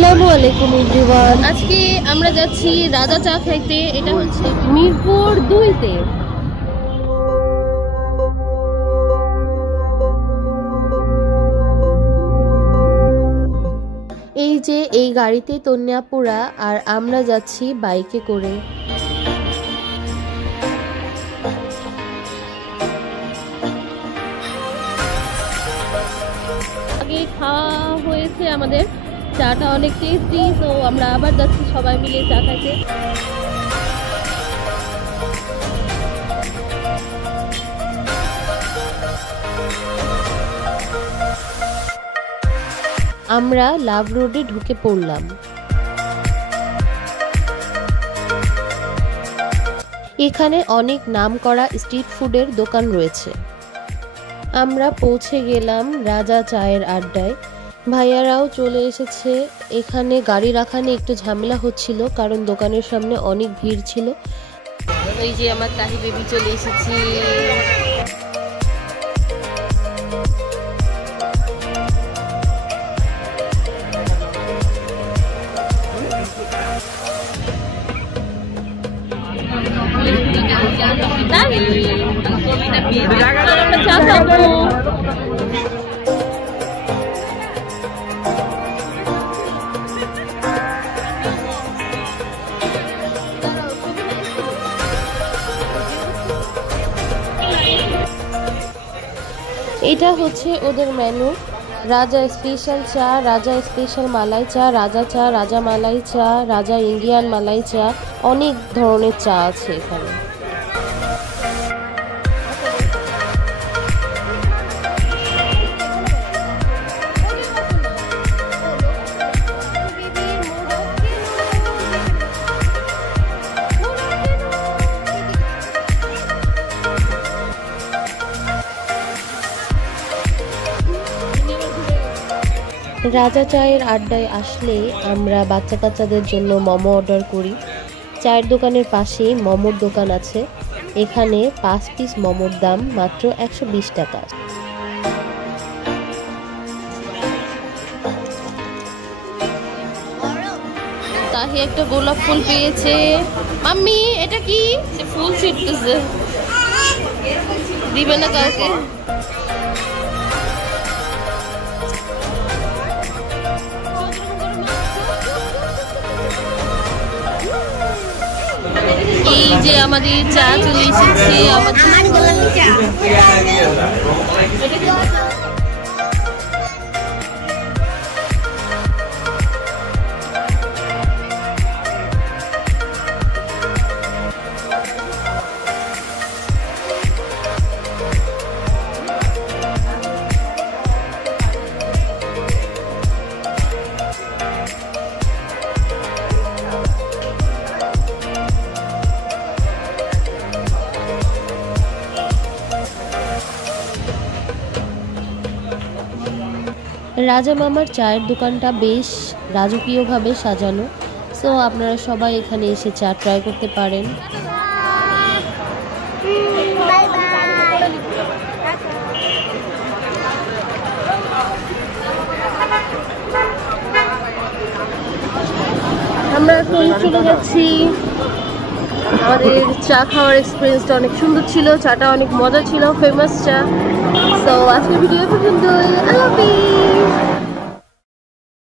আসসালামু আলাইকুম এভরিওয়ান। আজকে আমরা যাচ্ছি রাজা চা খাইতে। এটা হচ্ছে মিরপুর 2-তে। এই যে এই গাড়িতে তন্যাপুরা আর আমরা যাচ্ছি বাইকে করে। আগে খাওয়া হয়েছে আমাদের, চাটা অনেক টেস্টি, তো আমরা আবার যাচ্ছি সবাই মিলে চা খাইতে। আমরা লাভ রোডে ঢুকে পড়লাম। এখানে অনেক নামকরা স্ট্রিট ফুডের দোকান রয়েছে। আমরা পৌঁছে গেলাম রাজা চায়ের আড্ডায়। ভাইয়ারাও চলে এসেছে। এখানে গাড়ি রাখা নিয়ে একটু ঝামেলা হচ্ছিল, কারণ দোকানের সামনে অনেক ভিড় ছিল। এই যে আমার তাহি বেবি চলে এসেছি। চা খাবো। এটা হচ্ছে ওদের মেনু। রাজা স্পেশাল চা, রাজা স্পেশাল মালাই চা, রাজা চা, রাজা মালাই চা, রাজা ইন্ডিয়ান মালাই চা, অনেক ধরনের চা আছে এখানে। রাজা চায়ের আড্ডায় আসলে আমরা বাচ্চা কাচ্চাদের জন্য মোমো অর্ডার করি। চায়ের দোকানের পাশেই মোমোর দোকান আছে। এখানে 5 পিস মোমোর দাম মাত্র 120 টাকা। তাহি একটা গোলাপ ফুল পেয়েছে। মাম্মি এটা কি? সে ফুল ছিটতেছে, দিবে না কাউকে। এই যে আমাদের চা চলে এসেছে। রাজা মামার চায়ের দোকানটা বেশ রাজকীয়ভাবে সাজানো, সো আপনারা সবাই এখানে এসে চা ট্রাই করতে পারেন। আমরা এখন চলে যাচ্ছি। আমাদের চা খাওয়ার এক্সপিরিয়েন্সটা অনেক সুন্দর ছিল, চাটা অনেক মজা ছিল, ফেমাস চা। সো আজকের ভিডিও পর্যন্ত। আল্লাহ হাফেজ।